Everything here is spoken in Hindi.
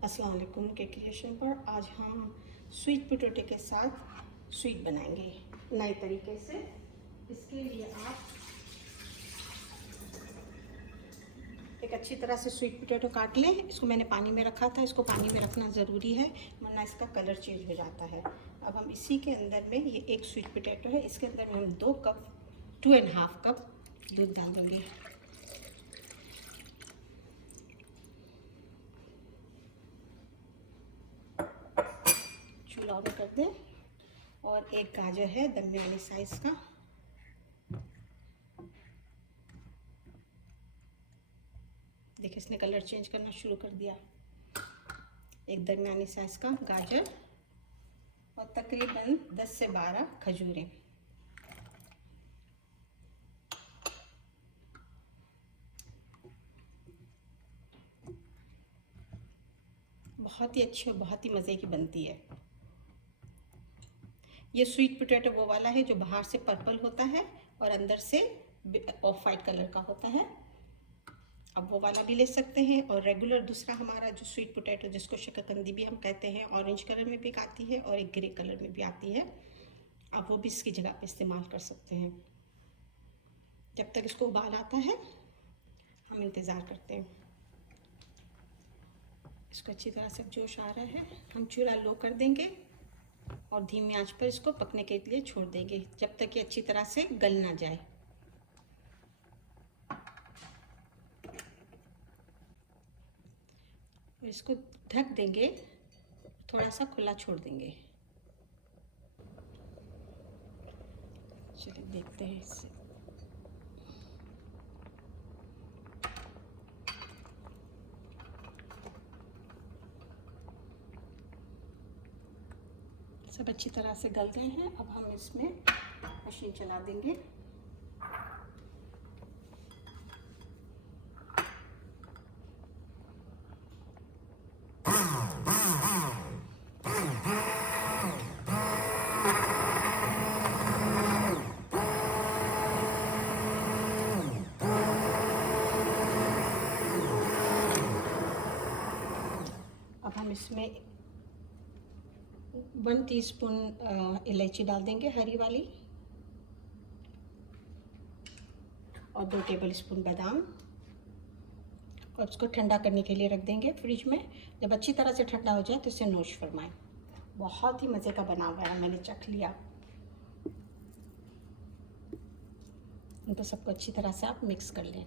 अस्सलाम वालेकुम के क्रिएशन पर आज हम स्वीट पोटैटो के साथ स्वीट बनाएंगे नए तरीके से। इसके लिए आप एक अच्छी तरह से स्वीट पोटैटो काट लें। इसको मैंने पानी में रखा था, इसको पानी में रखना ज़रूरी है वरना इसका कलर चेंज हो जाता है। अब हम इसी के अंदर में ये एक स्वीट पोटैटो है, इसके अंदर में हम 2.5 कप दूध डाल देंगे। चूल्हा ऑन कर दें और एक गाजर है दरमियानी साइज़ का, देखिए इसने कलर चेंज करना शुरू कर दिया। एक दरमियानी साइज़ का गाजर और तकरीबन 10 से 12 खजूरें। बहुत ही अच्छी और बहुत ही मज़े की बनती है। ये स्वीट पोटैटो वो वाला है जो बाहर से पर्पल होता है और अंदर से ऑफ वाइट कलर का होता है। अब वो वाला भी ले सकते हैं और रेगुलर दूसरा हमारा जो स्वीट पोटैटो जिसको शकरकंदी भी हम कहते हैं, ऑरेंज कलर में भी आती है और एक ग्रे कलर में भी आती है, आप वो भी इसकी जगह पे इस्तेमाल कर सकते हैं। जब तक इसको उबाल आता है हम इंतज़ार करते हैं। इसको अच्छी तरह से जोश आ रहा है, हम चूल्हा लो कर देंगे और धीमी आंच पर इसको पकने के लिए छोड़ देंगे जब तक ये अच्छी तरह से गल ना जाए। इसको ढक देंगे, थोड़ा सा खुला छोड़ देंगे। चलिए देखते हैं इससे। सब अच्छी तरह से गल गए हैं। अब हम इसमें मशीन चला देंगे। अब हम इसमें 1 टीस्पून इलायची डाल देंगे हरी वाली और 2 टेबलस्पून बादाम, और उसको ठंडा करने के लिए रख देंगे फ्रिज में। जब अच्छी तरह से ठंडा हो जाए तो इसे नोश फरमाएं। बहुत ही मज़े का बना हुआ है, मैंने चख लिया। इनको सबको अच्छी तरह से आप मिक्स कर लें।